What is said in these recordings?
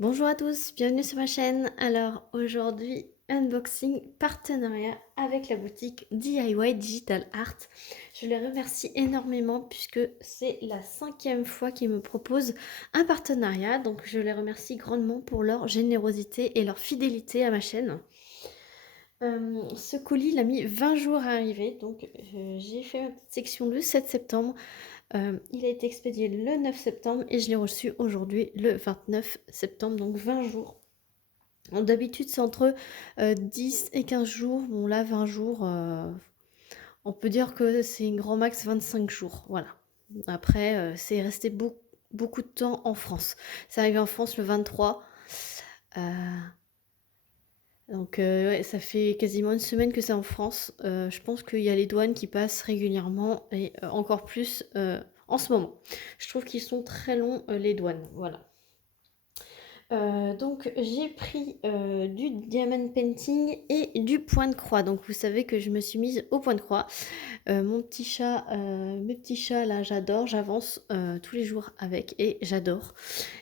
Bonjour à tous, bienvenue sur ma chaîne. Alors aujourd'hui, unboxing partenariat avec la boutique DIY Digital Art. Je les remercie énormément puisque c'est la 5e fois qu'ils me proposent un partenariat. Donc je les remercie grandement pour leur générosité et leur fidélité à ma chaîne. Ce colis, il a mis 20 jours à arriver. Donc j'ai fait ma petite section le 7 septembre. Il a été expédié le 9 septembre et je l'ai reçu aujourd'hui le 29 septembre, donc 20 jours. D'habitude, c'est entre 10 et 15 jours. Bon, là, 20 jours, on peut dire que c'est une grand max 25 jours. Voilà. Après, c'est resté beaucoup de temps en France. C'est arrivé en France le 23. Euh, donc, ouais, ça fait quasiment une semaine que c'est en France. Je pense qu'il y a les douanes qui passent régulièrement et encore plus en ce moment. Je trouve qu'ils sont très longs, les douanes. Voilà. Donc j'ai pris du diamond painting et du point de croix. Donc vous savez que je me suis mise au point de croix. Mes petits chats là, j'adore, j'avance tous les jours avec et j'adore.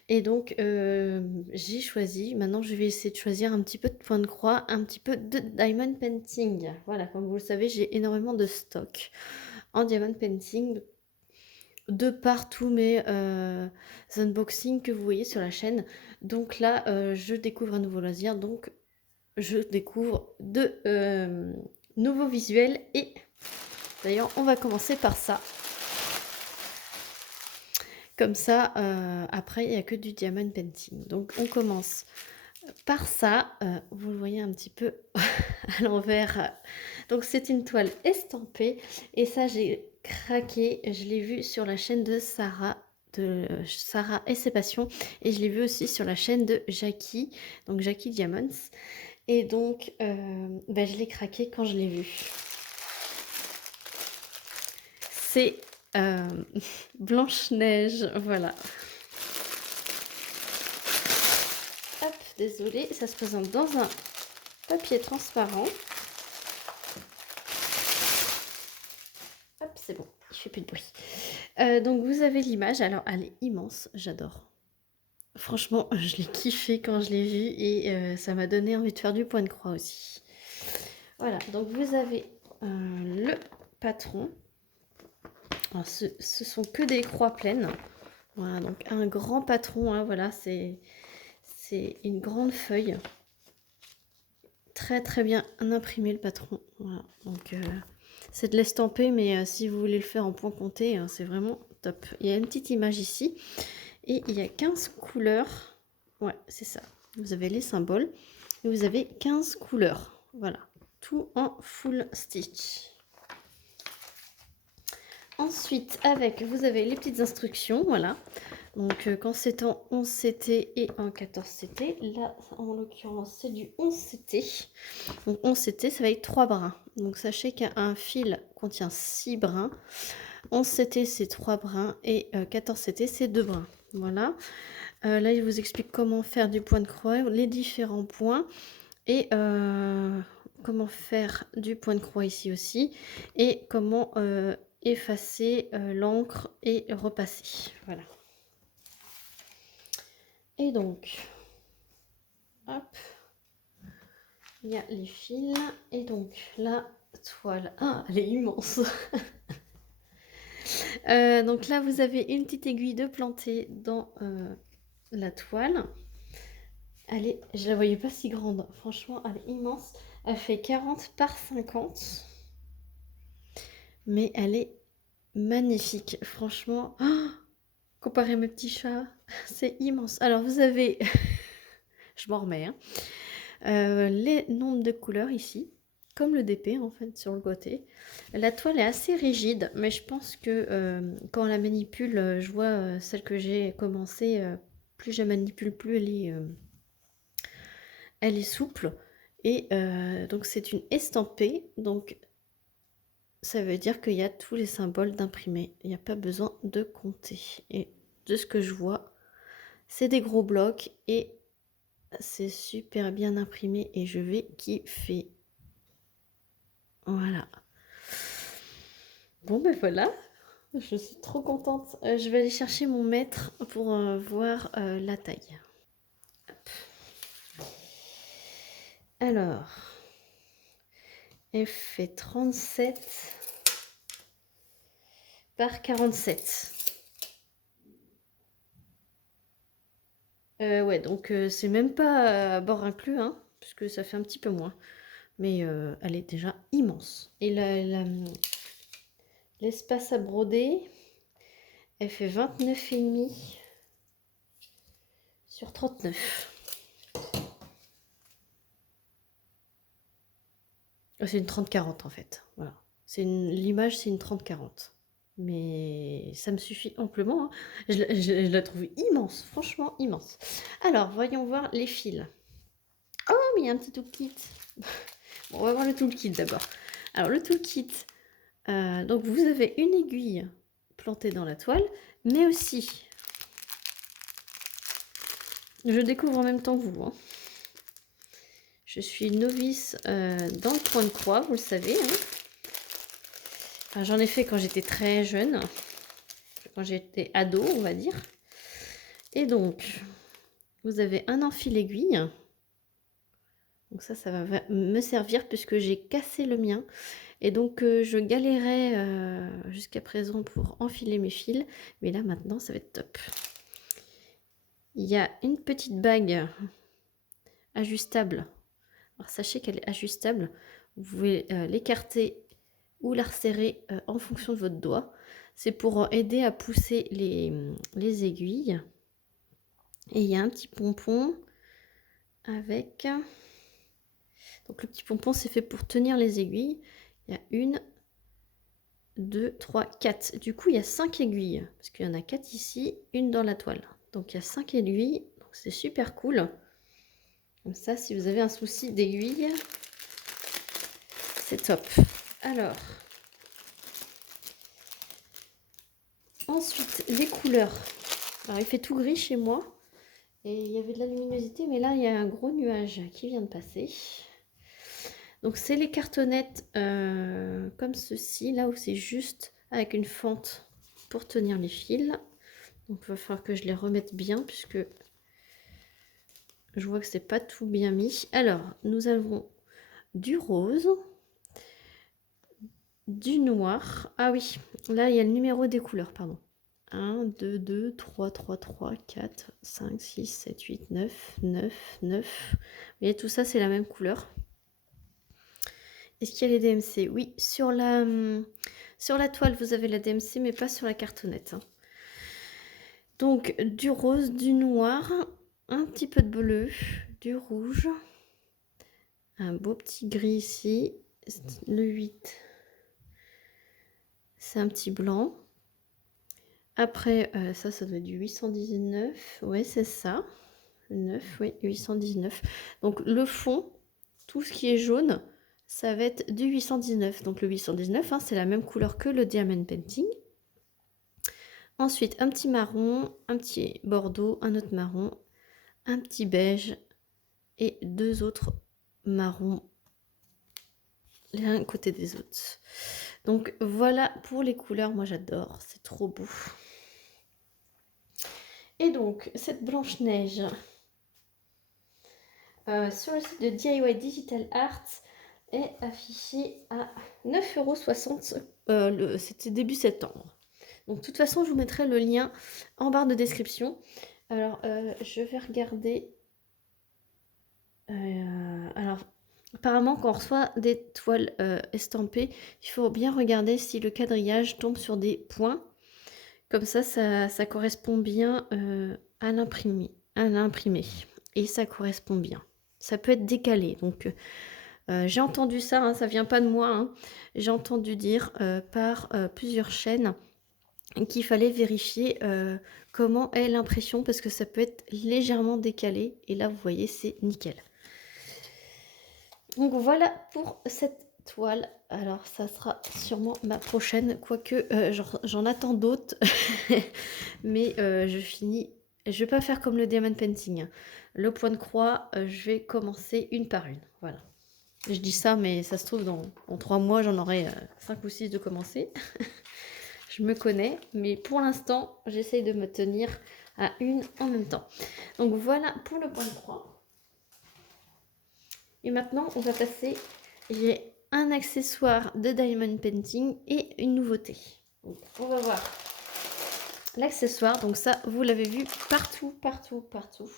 Et donc j'ai choisi, maintenant je vais essayer de choisir un petit peu de point de croix, un petit peu de diamond painting. Voilà, comme vous le savez, j'ai énormément de stock en diamond painting de par tous mes unboxings que vous voyez sur la chaîne. Donc là, je découvre un nouveau loisir, donc je découvre de nouveaux visuels. Et d'ailleurs, on va commencer par ça. Comme ça, après, il n'y a que du diamond painting. Donc on commence par ça. Vous le voyez un petit peu à l'envers. Donc c'est une toile estampée. Et ça, j'ai craqué. Je l'ai vu sur la chaîne de Sarah et ses passions. Et je l'ai vu aussi sur la chaîne de Jackie. Donc Jackie Diamonds. Et donc, je l'ai craqué quand je l'ai vu. C'est Blanche-Neige. Voilà. Hop, désolée. Ça se présente dans un papier transparent. Hop, c'est bon, il fait plus de bruit. Donc vous avez l'image, alors elle est immense, j'adore. Franchement, je l'ai kiffé quand je l'ai vue et ça m'a donné envie de faire du point de croix aussi. Voilà, donc vous avez le patron. Alors, ce sont que des croix pleines. Voilà, donc un grand patron, hein, voilà, c'est une grande feuille. Très très bien imprimé le patron. Voilà, donc c'est de l'estamper, mais si vous voulez le faire en point compté, c'est vraiment top. Il y a une petite image ici et il y a 15 couleurs. Ouais, c'est ça. Vous avez les symboles et vous avez 15 couleurs. Voilà, tout en full stitch. Ensuite, vous avez les petites instructions, voilà. Donc, quand c'est en 11 CT et en 14 CT, là, en l'occurrence, c'est du 11 CT. Donc, 11 CT, ça va être 3 brins. Donc, sachez qu'un fil contient 6 brins. 11 CT, c'est 3 brins. Et 14 CT, c'est 2 brins. Voilà. Là, il vous explique comment faire du point de croix, les différents points. Et comment faire du point de croix ici aussi. Et comment effacer l'encre et repasser. Voilà. Et donc, hop, il y a les fils. Et donc, la toile, ah, elle est immense. Donc là, vous avez une petite aiguille de planter dans la toile. Je la voyais pas si grande. Franchement, elle est immense. Elle fait 40 par 50. Mais elle est magnifique. Franchement, oh, comparé à mes petits chats, c'est immense. Alors, vous avez, je m'en remets, hein, les nombres de couleurs ici, comme le DP en fait sur le côté. La toile est assez rigide, mais je pense que quand on la manipule, je vois celle que j'ai commencé, plus je la manipule, plus elle est souple. Et donc c'est une estampée, donc ça veut dire qu'il y a tous les symboles d'imprimé. Il n'y a pas besoin de compter. Et de ce que je vois, c'est des gros blocs et c'est super bien imprimé et je vais kiffer. Voilà. Bon ben voilà, je suis trop contente. Je vais aller chercher mon mètre pour voir la taille. Alors, elle fait 37 par 47. Ouais, donc c'est même pas bord inclus, hein, puisque ça fait un petit peu moins. Mais elle est déjà immense. Et l'espace à broder, elle fait 29,5 sur 39. C'est une 30-40 en fait. Voilà. L'image, c'est une 30-40. Mais ça me suffit amplement, hein. Je la trouve immense, franchement immense. Alors, voyons voir les fils. Oh, mais il y a un petit toolkit. Bon, on va voir le toolkit d'abord. Alors, le toolkit, donc vous avez une aiguille plantée dans la toile, mais aussi, je découvre en même temps que vous, hein. Je suis novice dans le point de croix, vous le savez, hein. Enfin, j'en ai fait quand j'étais très jeune, quand j'étais ado, on va dire. Et donc, vous avez un enfil aiguille. Donc ça va me servir puisque j'ai cassé le mien. Et donc, je galérais jusqu'à présent pour enfiler mes fils. Mais là, maintenant, ça va être top. Il y a une petite bague ajustable. Alors, sachez qu'elle est ajustable. Vous pouvez l'écarter ou la resserrer en fonction de votre doigt. C'est pour aider à pousser les aiguilles. Et il y a un petit pompon avec... Donc le petit pompon, c'est fait pour tenir les aiguilles. Il y a 1, 2, 3, 4. Du coup, il y a 5 aiguilles. Parce qu'il y en a 4 ici, une dans la toile. Donc il y a 5 aiguilles. Donc c'est super cool. Comme ça, si vous avez un souci d'aiguille, c'est top. Alors, ensuite, les couleurs. Alors, il fait tout gris chez moi. Et il y avait de la luminosité, mais là, il y a un gros nuage qui vient de passer. Donc, c'est les cartonnettes comme ceci, là où c'est juste avec une fente pour tenir les fils. Donc, il va falloir que je les remette bien, puisque je vois que c'est pas tout bien mis. Alors, nous avons du rose, du noir. Ah oui, là, il y a le numéro des couleurs, pardon. 1, 2, 2, 3, 3, 3, 4, 5, 6, 7, 8, 9, 9, 9. Vous voyez, tout ça, c'est la même couleur. Est-ce qu'il y a les DMC? Oui, sur la toile, vous avez la DMC, mais pas sur la cartonnette, hein. Donc, du rose, du noir, un petit peu de bleu, du rouge, un beau petit gris ici, le 8, c'est un petit blanc. Après, ça doit être du 819, ouais, c'est ça. 9, oui, 819. Donc le fond, tout ce qui est jaune, ça va être du 819. Donc le 819, hein, c'est la même couleur que le Diamond Painting. Ensuite, un petit marron, un petit bordeaux, un autre marron, un petit beige et 2 autres marrons l'un côté des autres. Donc voilà pour les couleurs, moi j'adore, c'est trop beau. Et donc cette Blanche-Neige, sur le site de DIY Digital Art est affiché à 9,60 €. C'était début septembre. Donc de toute façon, je vous mettrai le lien en barre de description. Alors, je vais regarder. Alors, apparemment, quand on reçoit des toiles estampées, il faut bien regarder si le quadrillage tombe sur des points. Comme ça correspond bien à l'imprimé. Et ça correspond bien. Ça peut être décalé. Donc, j'ai entendu ça, hein, ça vient pas de moi, hein. J'ai entendu dire par plusieurs chaînes qu'il fallait vérifier comment est l'impression parce que ça peut être légèrement décalé. Et là, vous voyez, c'est nickel. Donc voilà pour cette toile. Alors ça sera sûrement ma prochaine, quoique j'en attends d'autres. Mais je finis. Je vais pas faire comme le Diamond Painting. Le point de croix, je vais commencer une par une. Voilà. Je dis ça, mais ça se trouve, dans 3 mois, j'en aurai 5 ou 6 de commencer. Je me connais, mais pour l'instant, j'essaye de me tenir à une en même temps. Donc voilà pour le point de croix. Et maintenant, on va passer, j'ai un accessoire de diamond painting et une nouveauté. Donc, on va voir l'accessoire. Donc ça, vous l'avez vu partout, partout, partout.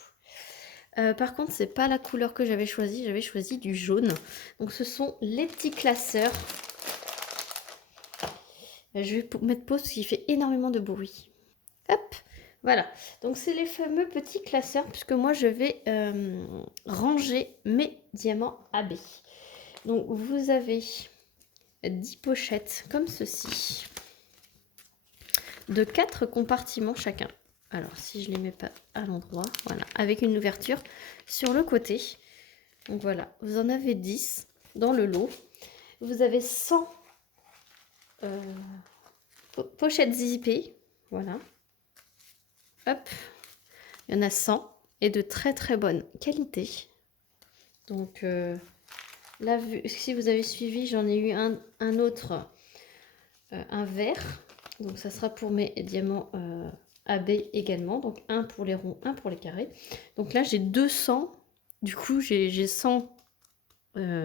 Par contre, c'est pas la couleur que j'avais choisi du jaune. Donc ce sont les petits classeurs. Je vais mettre pause parce qu'il fait énormément de bruit. Hop, voilà. Donc c'est les fameux petits classeurs puisque moi je vais ranger mes diamants AB. Donc vous avez 10 pochettes comme ceci, de 4 compartiments chacun. Alors si je ne les mets pas à l'endroit, voilà, avec une ouverture sur le côté. Donc voilà, vous en avez 10 dans le lot. Vous avez 100 pochettes zippées, voilà. Hop, il y en a 100 et de très très bonne qualité. Donc là, si vous avez suivi, j'en ai eu un autre, un vert. Donc ça sera pour mes diamants AB également. Donc un pour les ronds, un pour les carrés. Donc là, j'ai 200. Du coup, j'ai 100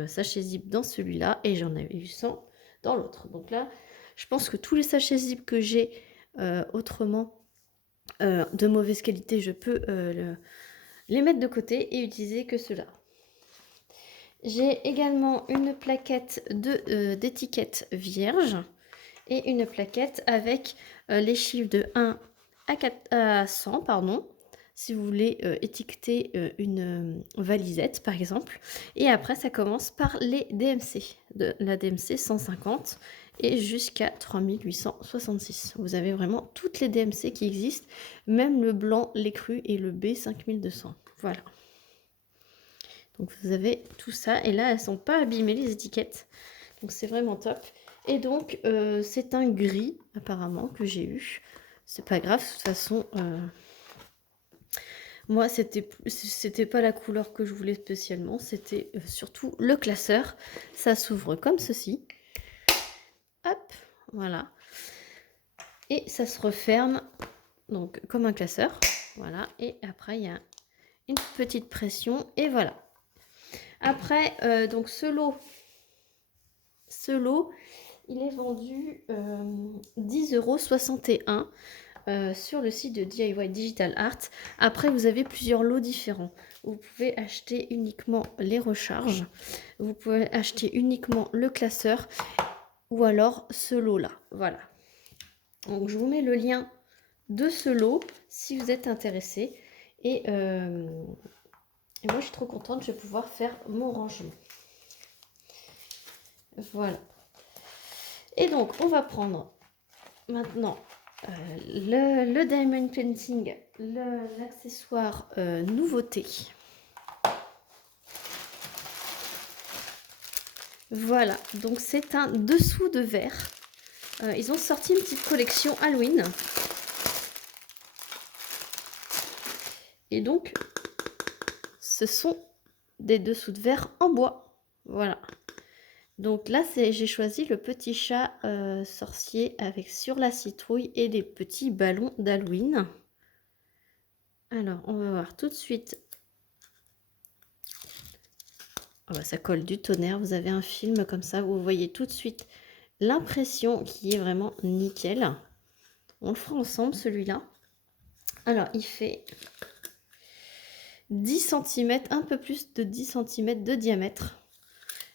sachets zip dans celui-là et j'en avais eu 100 dans l'autre. Donc là, je pense que tous les sachets zip que j'ai autrement de mauvaise qualité, je peux les mettre de côté et utiliser que ceux-là. J'ai également une plaquette d'étiquettes vierges et une plaquette avec les chiffres de 1 à 100, pardon, si vous voulez étiqueter une valisette par exemple. Et après ça commence par les DMC, de la DMC 150 et jusqu'à 3866. Vous avez vraiment toutes les DMC qui existent, même le blanc, l'écru et le B 5200. Voilà. Donc vous avez tout ça et là elles sont pas abîmées les étiquettes, donc c'est vraiment top. Et donc c'est un gris apparemment que j'ai eu, c'est pas grave, de toute façon moi c'était pas la couleur que je voulais spécialement, c'était surtout le classeur. Ça s'ouvre comme ceci, hop, voilà, et ça se referme donc comme un classeur, voilà, et après il y a une petite pression et voilà. Après, donc ce lot, il est vendu 10,61 € sur le site de DIY Digital Art. Après, vous avez plusieurs lots différents. Vous pouvez acheter uniquement les recharges, vous pouvez acheter uniquement le classeur ou alors ce lot-là. Voilà. Donc, je vous mets le lien de ce lot si vous êtes intéressé. Et moi, je suis trop contente, je vais pouvoir faire mon rangement. Voilà. Et donc, on va prendre maintenant le Diamond Painting, l'accessoire nouveauté. Voilà, donc c'est un dessous de verre. Ils ont sorti une petite collection Halloween. Et donc, ce sont des dessous de verre en bois. Voilà. Donc là, j'ai choisi le petit chat sorcier avec sur la citrouille et des petits ballons d'Halloween. Alors, on va voir tout de suite. Oh bah, ça colle du tonnerre. Vous avez un film comme ça, vous voyez tout de suite l'impression qui est vraiment nickel. On le fera ensemble, celui-là. Alors, il fait 10 cm, un peu plus de 10 cm de diamètre.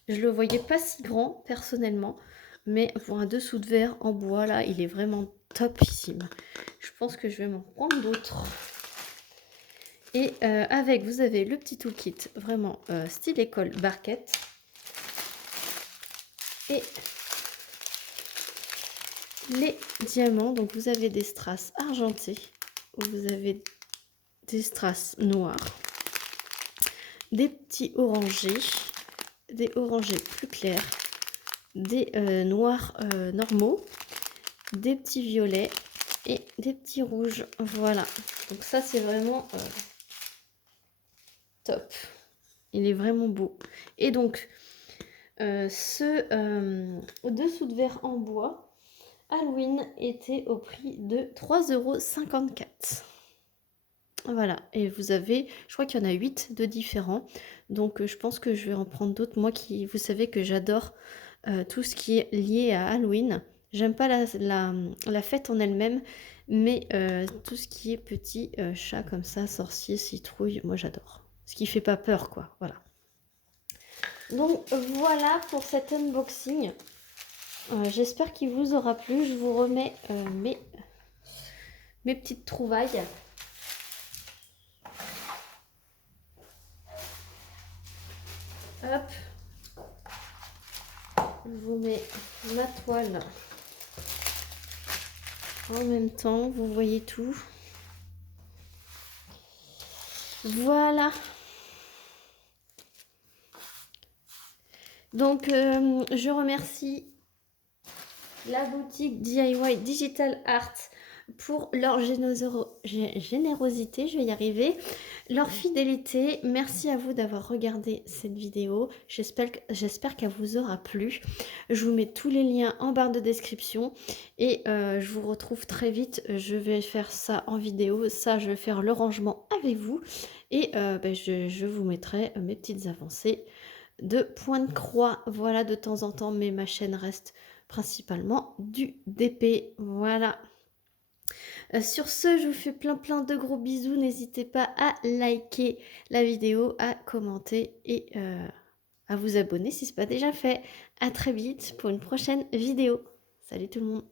Je le voyais pas si grand personnellement, mais pour un dessous de verre en bois là, il est vraiment topissime. Je pense que je vais m'en prendre d'autres. Et avec, vous avez le petit toolkit vraiment style école barquette. Et les diamants, donc vous avez des strass argentés, vous avez des strass noirs, des petits orangés, des orangés plus clairs, des noirs normaux, des petits violets et des petits rouges. Voilà, donc ça c'est vraiment top, il est vraiment beau. Et donc ce dessous de verre en bois Halloween était au prix de 3,54 €. Voilà, et vous avez, je crois qu'il y en a 8 de différents, donc je pense que je vais en prendre d'autres. Moi qui, vous savez que j'adore tout ce qui est lié à Halloween. J'aime pas la fête en elle-même, mais tout ce qui est petit chat comme ça, sorcier, citrouille, moi j'adore. Ce qui fait pas peur, quoi, voilà. Donc voilà pour cet unboxing. J'espère qu'il vous aura plu. Je vous remets mes petites trouvailles. Hop, je vous mets ma toile en même temps, vous voyez tout. Voilà. Donc, je remercie la boutique DIY Digital Art pour leur générosité, je vais y arriver, leur fidélité. Merci à vous d'avoir regardé cette vidéo. J'espère qu'elle vous aura plu. Je vous mets tous les liens en barre de description et je vous retrouve très vite. Je vais faire ça en vidéo. Ça, je vais faire le rangement avec vous et je vous mettrai mes petites avancées de point de croix, voilà, de temps en temps, mais ma chaîne reste principalement du DP, voilà. Sur ce, je vous fais plein de gros bisous, n'hésitez pas à liker la vidéo, à commenter et à vous abonner si ce n'est pas déjà fait. À très vite pour une prochaine vidéo. Salut tout le monde.